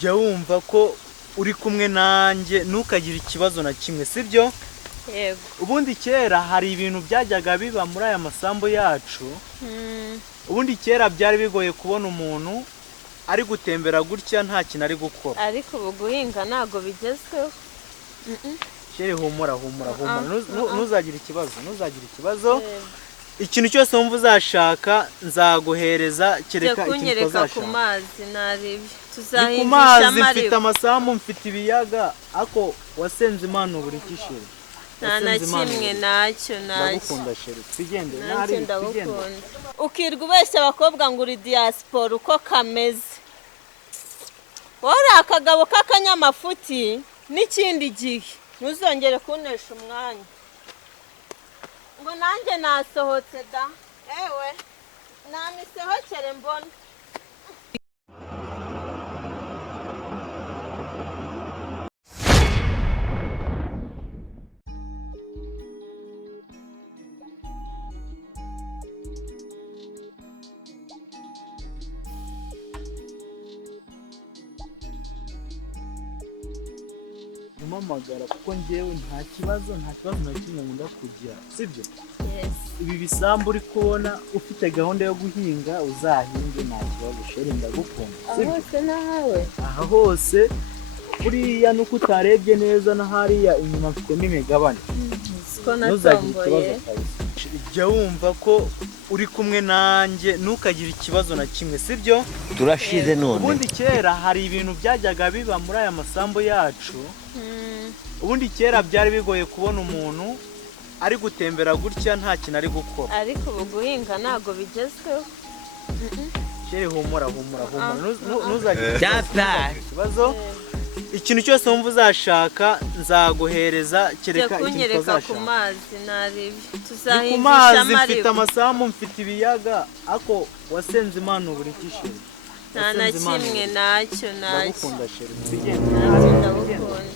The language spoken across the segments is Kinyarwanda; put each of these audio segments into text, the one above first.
jya wumva ko uri kumwe nanjye ntukagire ikibazo na kimwe, sibyo? Yego. Ubundi kera hari ibintu byajyaga biba muri aya masambu yacu. Ubundi kera byari bigoye kubona umuntu ari gutembera gutya nta kintu ari gukora. Ariko ubu guhinga ntago bigezweho. Shere humura. Ntuzagire ikibazo. Ikintu cyose wumva uzashaka nzaguhereza, kereka ikintu uzashaka. Ku mazi naribyo. Ku mazi mfite amasambu, mfite ibiyaga, ako wasenze Imana buri kishire. Nta na kimwe nacyo. Ndagukunda shere. Twigende nari twigende. Ukirwa ubeshya abakobwa ngo uri diaspora uko kameze. Wari akagabo k'akanyamafuti n'ikindi gihe ntuzongere kunesha umwanya. Ngo nanjye nasohotse da. Ewe namisohokere mbona. Umamagara kuko njyewe nta kibazo na kimwe nkunda kugira, sibyo? Yes. Ibi bisambu uri kubona ufite gahunda yo guhinga uzahinge nta kibazo, shere ndagukunda, sibyo? Hose nahawe. Aha hose buriya nuko utarebye neza na hariya inyuma mfitemo imigabane. Siko natomboye. Jya wumva ko uri kumwe nanjye ntukagire ikibazo na kimwe, sibyo? Turashize none. Ubundi kera hari ibintu byajyaga biba muri aya masambu yacu. Ubundi kera byari bigoye kubona umuntu ari gutembera gutya nta kintu ari gukora. Ariko ubu guhinga ntago bigezweho. Shere humura. Ntuzagire ikibazo. Ikintu cyose wumva uzashaka nzaguhereza, kereka ikintu uzashaka. Ku mazi naribyo. Ku mazi mfite amasambu, mfite ibiyaga, ako wasenze Imana buri kishire. Nta na kimwe nacyo. Ndagukunda shere. Twigende. Ndagukunda.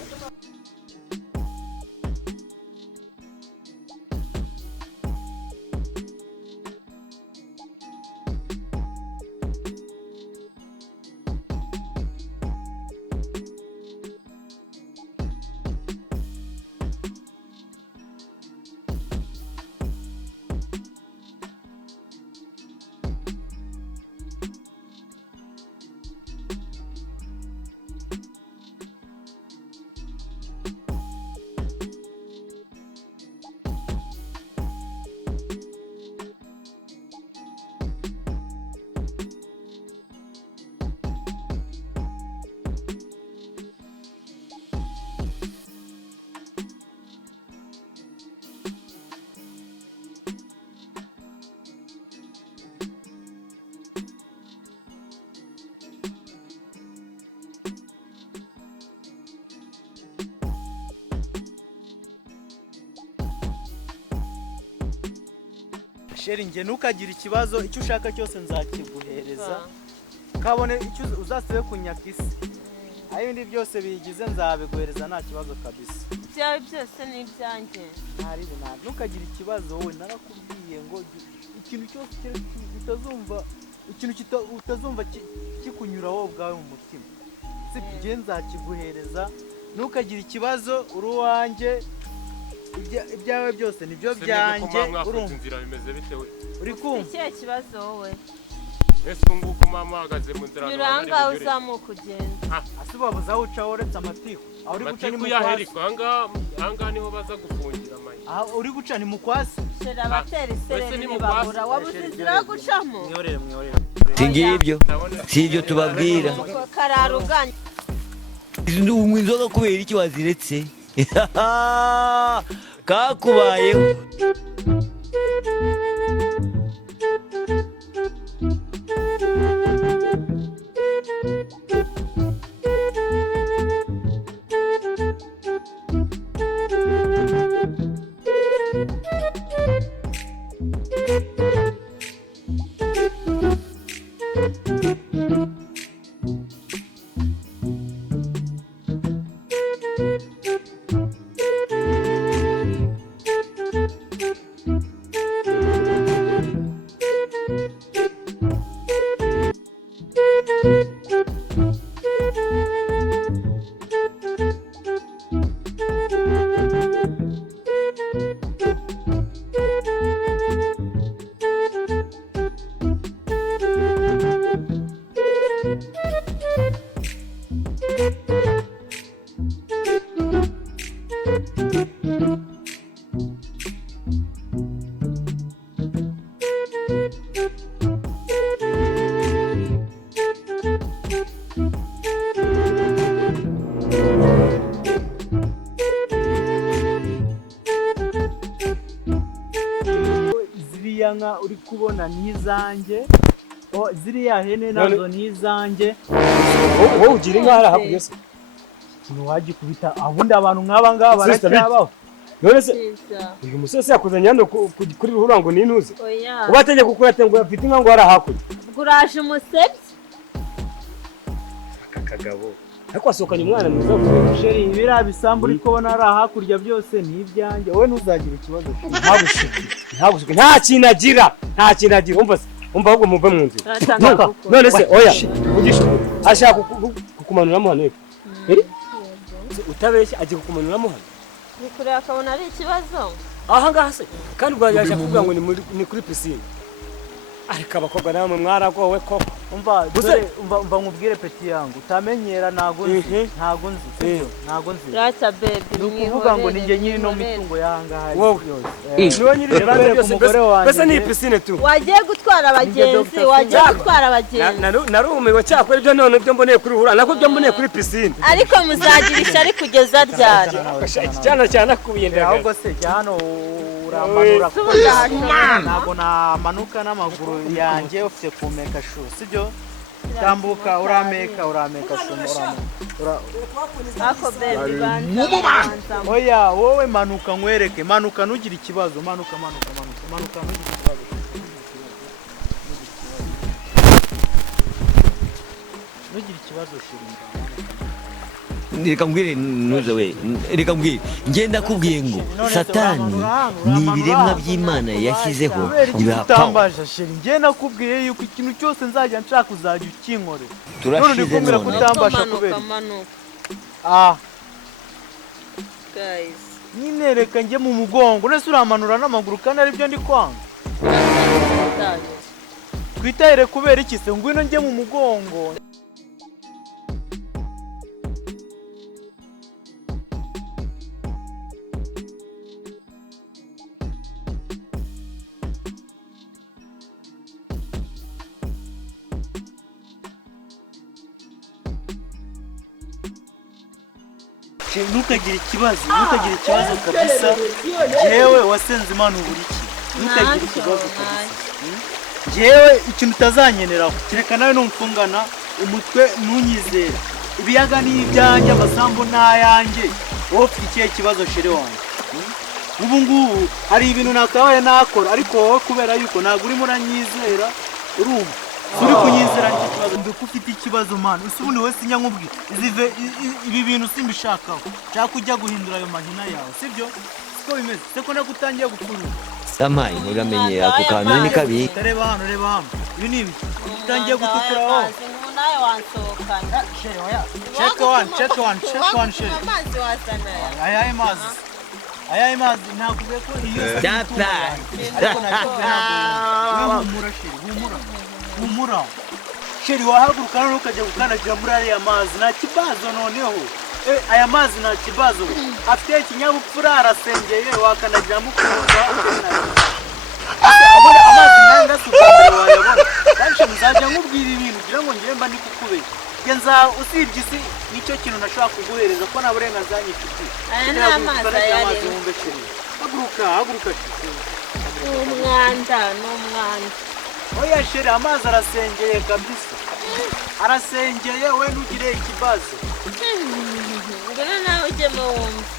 Shere nge ntukagire ikibazo, icyo ushaka cyose nzakiguhereza. Kabone icyo uzasibe kunyaka isi. Ibindi byose bigize nzabiguhereza nta kibazo kabisa. Byawe byose ni ibyanjye. Ntukagire ikibazo, wowe narakubwiye ngo ikintu cyose utazumva kikunyura wowe ubwawe mu mutima. Sibyo nzakiguhereza. Ntukagire ikibazo, uri uwanjye. Ibyawe byose nibyo byanjye. Urumva inzira bimeze bite we? Uri kumva? Ikihe kibazo wowe? Ese nguko mama ahagaze mu nzira Yuranga uzamuka ugenda. Asibabuza aho uca uretse amatiku. Aho uri guca ni mu kwasi. Anga niho baza gufungira mayi. Aho uri guca ni mu kwasi. Shera abatera isereri nibabura. Wabuze inzira yo gucamo. Mwiyorere. Singibyo. Sibyo tubabwira. Kararuganye. Unywa inzoga kubera iki waziretse? Kakubayeho. uri kubona nizanjye ziriya hene nazo nizanjye wowe ugira inka hari hakugese ntiwagikubita abundi abantu nk'aba ngaba baracyabaho none se uyu musose yakuzanye hano kuri ruhura ngo nintuze ubategeka kukurate ngo afite inka ngo hari hakurya guraje umusebye aka kagabo ariko asohokanye umwana mwiza vuba sheri biriya bisambu uri kubona ari ahakurya byose ni ibyanjye wowe ntuzagira ikibazo ntagushuke nta kintu agira umva ahubwo muve mu nzira none se oya ugisha ashaka kukumanuramo hano utabeshya agiye kukumanuramo hano bikureba akabona ari ikibazo aha ngaha se kandi ubwo yaje kuvuga ngo ni kuri pisine ariko abakobwa namwe mwaragowe koko umva nkubwire peti yangu utamenyera ntago nzi rata baby ni ukuvuga ngo ninjye nyiri no mitungo y'ahangaha yose niwe nyiri umugore wanjye mbese ni pisine tu wagiye gutwara abagenzi narumiwe cyakora ibyo none byo mboneye kuri hura nako byo mboneye kuri pisine ariko muzagirisha ari kugeza ryari iki cyana cyanakubiye ndaga ahubwo se jya hano uramanura ntabwo namanuka n'amaguru yanjye ufite kumeka shu sibyo tambuka urameka shu ako baby banza oya wowe manuka nkwereke manuka ntugire ikibazo manuka ntugire ikibazo ntugire ikibazo shiringa reka mbwire ntuze we reka mbwire ngenda kubwiye ngo satani ni ibiremwa by'Imana yashyizeho bibatambaje sheri ngiye nakubwiye yuko ikintu cyose nzajya nshaka uzajya ukinkorera turashize none kutambasha kubera guys nyine reka njye mu mugongo nese uramanura n'amaguru kandi aribyo ndi kwanga twitahire kubera iki se ngwino njye mu mugongo ntukagire ikibazo kabisa jewe wasenze Imana uburiki ntukagire ikibazo kabisa jewe ikintu utazanyeneraho kireka nawe numfungana umutwe ntunyizera ibiyaga ni ibyanjye amasambu n'ayanjye wowe ufite ikihe kibazo shere wanjye ubu ngubu hari ibintu nakabaye nakora ariko wowe kubera yuko ntabwo urimo uranyizera urumva uri kunyizera nicyo kibazo ndiko ufite ikibazo mana usubundi wese nyankubwi ibi bintu simbishakaho cyangwa kujya guhindura ayo mahina yawe sibyo siko bimeze seko nagutangiye gukurura samayi uramenye ako kantu ni kabi reba hano ibi ni ibiki utangiye gutukura wowe nawe wansohokanye sheri oya check one sheri amazi wazana ayaye mazi nakubwiye ko iyo data ariko humura sheri humura sheri wahaguruka none ukajya gukandagira muri ariya mazi nta kibazo noneho aya mazi nta kibazo afite ikinyabupfura arasengeye wakandagiramo ukuza abona amazi nayo ngasubira wayabona kandi muzajya nkubwira ibintu kugira ngo njye mba ndi kukubera genza usibye isi nicyo kintu nashaka kuguhereza ko nta burenganzira nyifite aya ni amazi ayari haguruka umwanda oya sheri amazi arasengeye kabisa arasengeye we ntugire ikibazo ngana nawe ujyemo wumva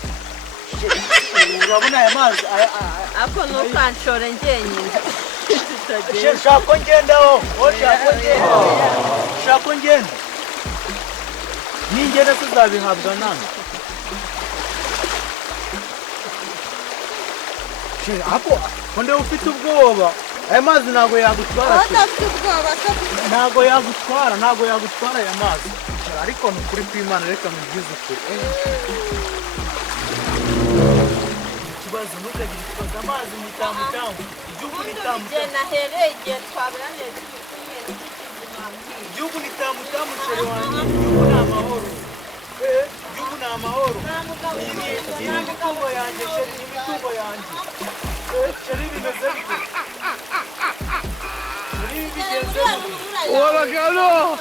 urabona aya mazi ako ntukanshore njyenyine shaka ko ngendaho shaka ko ngenda ningenda tuzabihabwa nani sheri ako ko ndewe ufite ubwoba aya mazi ntabwo yagutwara ntabwo yagutwara aya mazi ariko ni ukuri kw'Imana reka mubwize ukuri ikibazo ntugagire ikibazo amazi ni tamu igihugu ni tamu nahereye igihe twabiraniye igihugu ni tamu sheri wanjye igihugu ni amahoro igihugu ni amahoro iyi ni imitungo yanjye sheri ni imitungo yanjye sheri bimeze bite Wabagalo!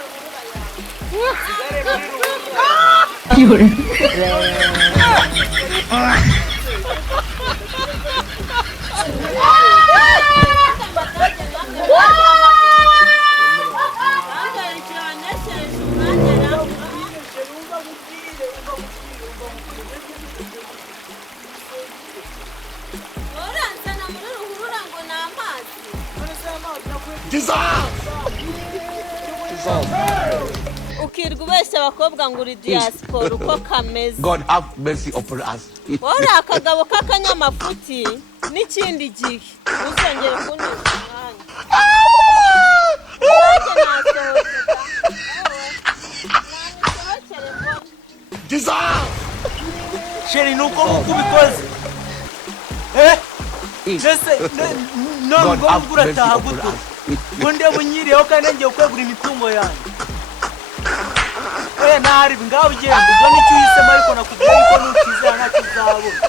ntukirwe ubeshya abakobwa ngo uri diaspora uko kameze. God have mercy upon us. Wari akagabo k'akanyamafuti n'ikindi gihe uzongera kuneza umwanya. Sheri nuko ubikoze. None ngo urataha guto. Ngo ndebe unyiriyeho kandi ngiye kwegura imitungo yanjye. Nari ngaho ugenda ubwo nicyo uhisemo ariko nakubwiye ko nukizana ntacyo uzabona.